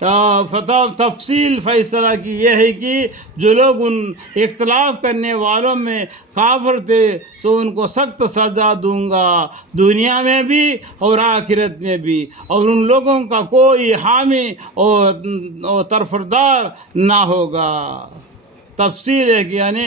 تفصیل فیصلہ کی یہ ہے کہ جو لوگ ان اختلاف کرنے والوں میں کافر تھے تو ان کو سخت سزا دوں گا دنیا میں بھی اور آخرت میں بھی، اور ان لوگوں کا کوئی حامی اور طرفدار نہ ہوگا۔ تفصیل ہے کہ یعنی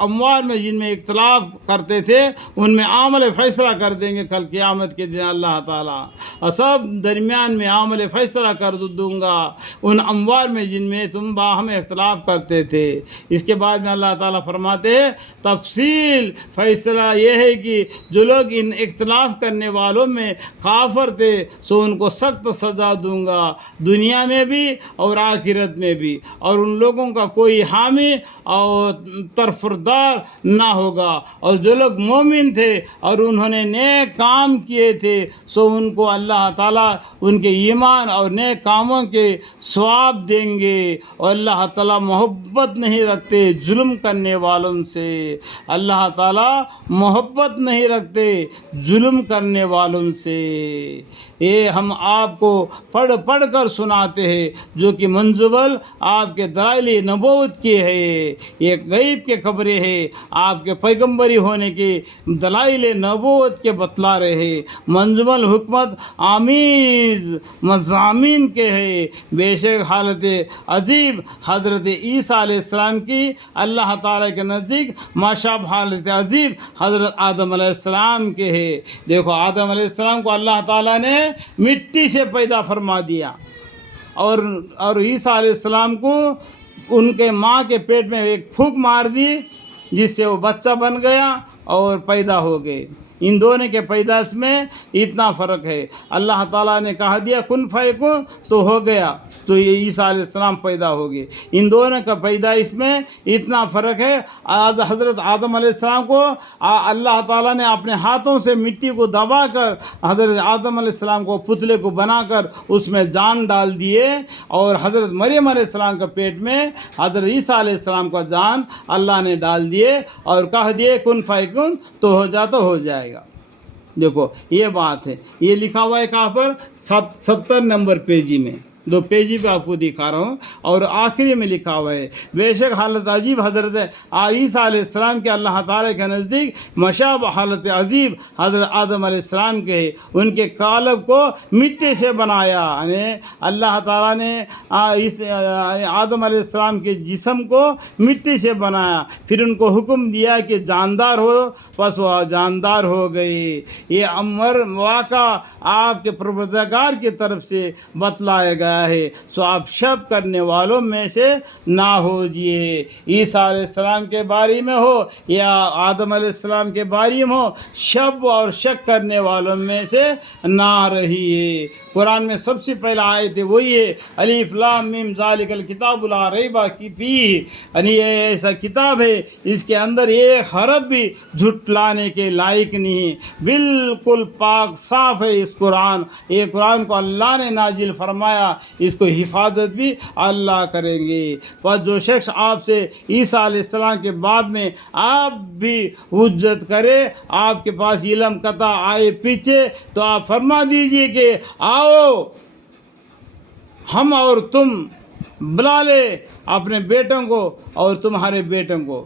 اموال میں جن میں اختلاف کرتے تھے ان میں عامل فیصلہ کر دیں گے کل قیامت کے دن اللہ تعالیٰ، اور سب درمیان میں عامل فیصلہ کر دوں گا ان اموال میں جن میں تم باہم اختلاف کرتے تھے۔ اس کے بعد میں اللہ تعالیٰ فرماتے ہیں تفصیل فیصلہ یہ ہے کہ جو لوگ ان اختلاف کرنے والوں میں کافر تھے سو ان کو سخت سزا دوں گا دنیا میں بھی اور آخرت میں بھی، اور ان لوگوں کا کوئی حامی اور طرفدار نہ ہوگا، اور جو لوگ مومن تھے اور انہوں نے نیک کام کیے تھے سو ان کو اللہ تعالیٰ ان کے ایمان اور نیک کاموں کے ثواب دیں گے، اور اللہ تعالیٰ محبت نہیں رکھتے ظلم کرنے والوں سے، اللہ تعالیٰ محبت نہیں رکھتے ظلم کرنے والوں سے۔ یہ ہم آپ کو پڑھ کر سناتے ہیں جو کہ منزل آپ کے دلائل نبوت کی ہے، یہ غیب کے خبریں ہیں، آپ کے پیغمبری ہونے کے دلائل نبوت کے بتلا رہے ہیں، منظم حکمت آمیز مضامین کے ہیں۔ بے شک حالت عجیب حضرت عیسیٰ علیہ السلام کی اللہ تعالیٰ کے نزدیک ماشاب حالت عجیب حضرت آدم علیہ السلام کے ہے۔ دیکھو آدم علیہ السلام کو اللہ تعالیٰ نے مٹی سے پیدا فرما دیا، اور عیسیٰ علیہ السلام کو ان کے ماں کے پیٹ میں ایک پھونک مار دی جس سے وہ بچہ بن گیا اور پیدا ہو گئے۔ ان دونوں کے پیدائش میں اتنا فرق ہے، اللہ تعالیٰ نے کہا دیا کن فیکن تو ہو گیا، تو یہ عیسیٰ علیہ السلام پیدا ہو گئے۔ ان دونوں کا پیدائش میں اتنا فرق ہے۔ حضرت آدم علیہ السلام کو اللہ تعالیٰ نے اپنے ہاتھوں سے مٹی کو دبا کر حضرت آدم علیہ السلام کو پتلے کو بنا کر اس میں جان ڈال دیے، اور حضرت مریم علیہ السلام کے پیٹ میں حضرت عیسیٰ علیہ السلام کا جان اللہ نے ڈال دیے اور کہہ دیے کن فیکن تو ہو جائے گا۔ دیکھو یہ بات ہے، یہ لکھا ہوا ہے کہاں پر 70 نمبر پیجی میں، 2 پیجی پہ آپ کو دکھا رہا ہوں، اور آخری میں لکھا ہوا ہے بے شک حالت عجیب حضرت عیسیٰ علیہ السلام کے اللہ تعالیٰ کے نزدیک مشابہ حالت عجیب حضرت آدم علیہ السلام کے ہے، ان کے قالب کو مٹی سے بنایا، یعنی اللہ تعالیٰ نے آدم علیہ السلام کے جسم کو مٹی سے بنایا، پھر ان کو حکم دیا کہ جاندار ہو، پس وہ جاندار ہو گئے۔ یہ امر واقعہ آپ کے پروردگار کی طرف سے بتلایا گیا ہے، سو آپ شک کرنے والوں میں سے نہ ہوجئے۔ عیسیٰ علیہ السلام کے بارے میں ہو یا آدم علیہ السلام کے بارے میں ہو، شب اور شک کرنے والوں میں سے نہ رہیے۔ قرآن میں سب سے پہلا آیت وہی ہے الف لام میم ذالک الکتاب لا ریب فیہ، یعنی یہ ایسا کتاب ہے اس کے اندر ایک حرف بھی جھٹلانے کے لائق نہیں، بالکل پاک صاف ہے اس قرآن۔ یہ قرآن کو اللہ نے نازل فرمایا، اس کو حفاظت بھی اللہ کریں گے۔ بس جو شخص آپ سے عیسیٰ علیہ السلام کے باب میں آپ بھی حجت کرے، آپ کے پاس علم قطع آئے پیچھے، تو آپ فرما دیجئے کہ آؤ ہم اور تم بلا لے اپنے بیٹوں کو اور تمہارے بیٹوں کو۔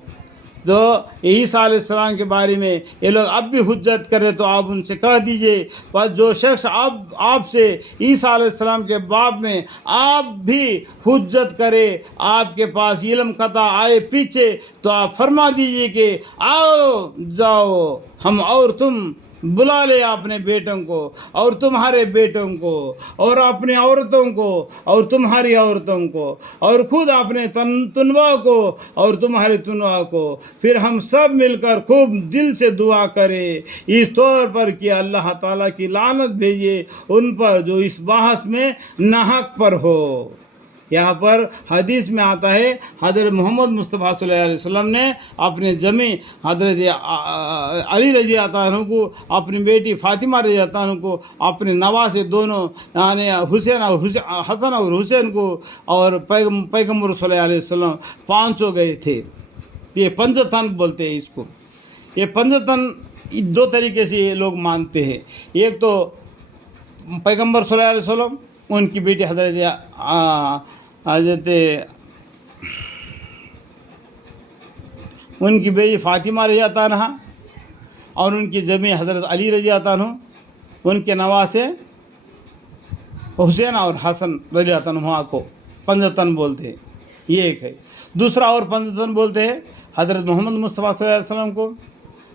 جو عیسیٰ علیہ السلام کے بارے میں یہ لوگ اب بھی حجت کرے تو آپ ان سے کہہ دیجئے، بس جو شخص آپ سے عیسیٰ علیہ السلام کے باب میں آپ بھی حجت کرے، آپ کے پاس علم قطع آئے پیچھے، تو آپ فرما دیجئے کہ آؤ جاؤ ہم اور تم بلا لے اپنے بیٹوں کو اور تمہارے بیٹوں کو اور اپنی عورتوں کو اور تمہاری عورتوں کو اور خود اپنے تنوا کو اور تمہارے تنوا کو، پھر ہم سب مل کر خوب دل سے دعا کریں اس طور پر کہ اللہ تعالیٰ کی لعنت بھیجے ان پر جو اس بحث میں ناحق پر ہو۔ یہاں پر حدیث میں آتا ہے حضرت محمد مصطفیٰ صلی اللہ علیہ وسلم نے اپنے جمی حضرت علی رضی اللہ عنہ کو، اپنی بیٹی فاطمہ رضی اللہ عنہ کو، اپنے نواسے دونوں یعنی حسن اور حسین کو، اور پیغمبر صلی اللہ علیہ وسلم 500 گئے تھے۔ یہ پنجتن بولتے ہیں اس کو۔ یہ پنجتن 2 طریقے سے یہ لوگ مانتے ہیں، ایک تو پیغمبر صلی اللہ علیہ وسلم، ان کی بیٹی حضرت ان کی بیٹی فاطمہ رضی اللہ عنہ اور ان کی جمی حضرت علی رضی اللہ عنہ، ان کے نواسے حسین اور حسن رضی اللہ عنہ کو پنجتن بولتے ہیں، یہ ایک ہے۔ دوسرا اور پنجتن بولتے ہیں حضرت محمد مصطفیٰ صلی اللہ علیہ وسلم کو،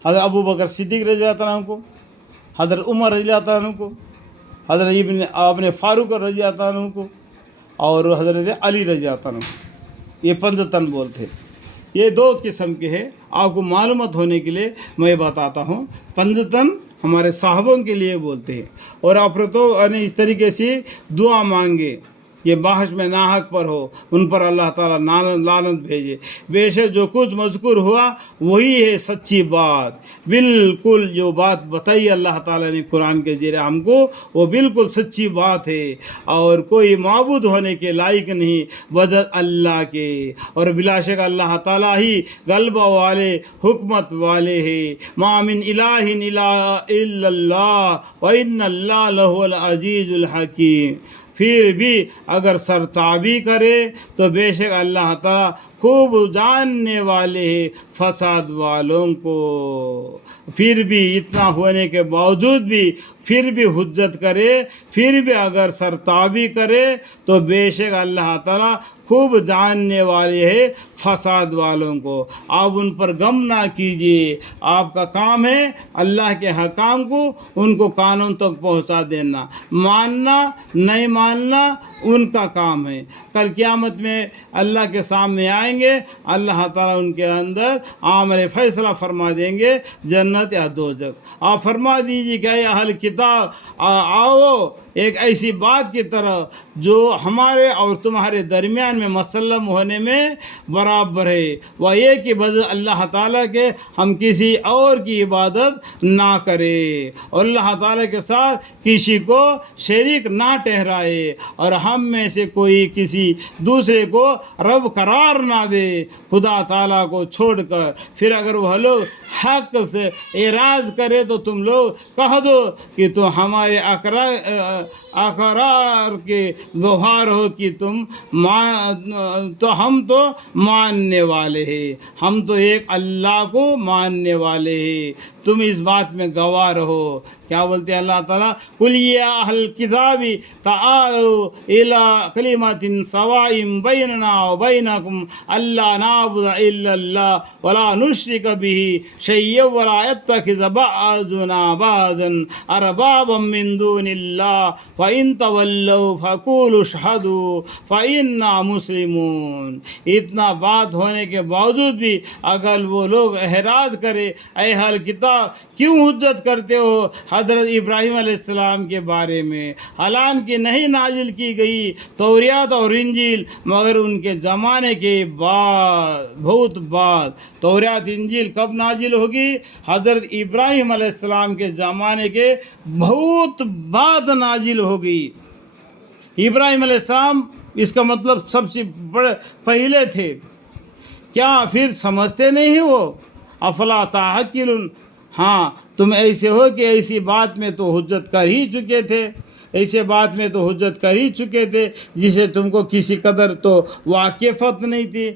حضرت ابو بکر صدیق رضی اللہ عنہ کو، حضرت عمر رضی اللہ عنہ کو، حضرت ابن فاروق رضی اللہ عنہ کو، اور حضرت علی رضی اللہ عنہ کو، یہ پنجتن بولتے ہیں۔ یہ دو قسم کے ہیں، آپ کو معلومات ہونے کے لیے میں بتاتا ہوں۔ پنجتن ہمارے صحابوں کے لیے بولتے ہیں، اور آپ تو اس طریقے سے دعا مانگے، یہ بحث میں ناحق پر ہو ان پر اللہ تعالیٰ لعنت بھیجے۔ بے شک جو کچھ مذکور ہوا وہی ہے سچی بات، بالکل جو بات بتائی اللہ تعالیٰ نے قرآن کے ذریعے ہم کو وہ بالکل سچی بات ہے، اور کوئی معبود ہونے کے لائق نہیں بجز اللہ کے، اور بلا شک اللہ تعالیٰ ہی غلبہ والے حکمت والے ہیں۔ ما من الہ الا اللہ وان اللہ لہو العزیز الحکیم۔ پھر بھی اگر سرتابی کرے تو بے شک اللہ تعالیٰ خوب جاننے والے ہیں فساد والوں کو۔ پھر بھی اتنا ہونے کے باوجود بھی پھر بھی حجت کرے، پھر بھی اگر سرتابی کرے تو بے شک اللہ تعالیٰ خوب جاننے والے ہیں فساد والوں کو۔ آپ ان پر غم نہ کیجیے، آپ کا کام ہے اللہ کے حکام کو ان کو قانون تک پہنچا دینا، ماننا نہیں ماننا ان کا کام ہے۔ کل قیامت میں اللہ کے سامنے آئیں گے، اللہ تعالیٰ ان کے اندر عمل فیصلہ فرما دیں گے، جنت یا دوزخ۔ آپ فرما دیجیے کہ اے اہل کتاب آؤ ایک ایسی بات کی طرف جو ہمارے اور تمہارے درمیان میں مسلم ہونے میں برابر ہے، وہ یہ کہ بس اللہ تعالیٰ کے ہم کسی اور کی عبادت نہ کریں، اور اللہ تعالیٰ کے ساتھ کسی کو شریک نہ ٹھہرائے، اور ہم میں سے کوئی کسی دوسرے کو رب قرار نہ دے خدا تعالیٰ کو چھوڑ کر۔ پھر اگر وہ لوگ حق سے اعراض کرے تو تم لوگ کہہ دو کہ تم ہمارے اقرار کے گواہ ہو کہ ہم تو ماننے والے ہیں، ہم تو ایک اللہ کو ماننے والے ہیں، تم اس بات میں گواہ رہو۔ کیا بولتے ہیں اللہ تعالیٰ؟ قل یا اہل الکتاب تعالوا الی کلمۃ سواء بیننا وبینکم الا نعبد الا اللہ ولا نشرک بہ شیئا ولا یتخذ بعضنا بعضا اربابا من دون اللہ فإن تولوا فقولوا اشہدوا فإنا مسلمون۔ اتنا بات ہونے کے باوجود بھی اگر وہ لوگ اعراض کرے، اے اہل کتاب کیوں حجت کرتے ہو حضرت ابراہیم علیہ السلام کے بارے میں، حالانکہ نہیں نازل کی گئی توریات اور انجیل مگر ان کے زمانے کے بعد، بہت بعد۔ توریات انجیل کب نازل ہوگی؟ حضرت ابراہیم علیہ السلام کے زمانے کے بہت بعد نازل ہوگی۔ ابراہیم علیہ السلام اس کا مطلب سب سے بڑے پہلے تھے، کیا پھر سمجھتے نہیں ہو؟ افلا تعقلون۔ ہاں تم ایسے ہو کہ ایسی بات میں تو حجت کر ہی چکے تھے، ایسے بات میں تو حجت کر ہی چکے تھے جسے تم کو کسی قدر تو واقفت نہیں تھی،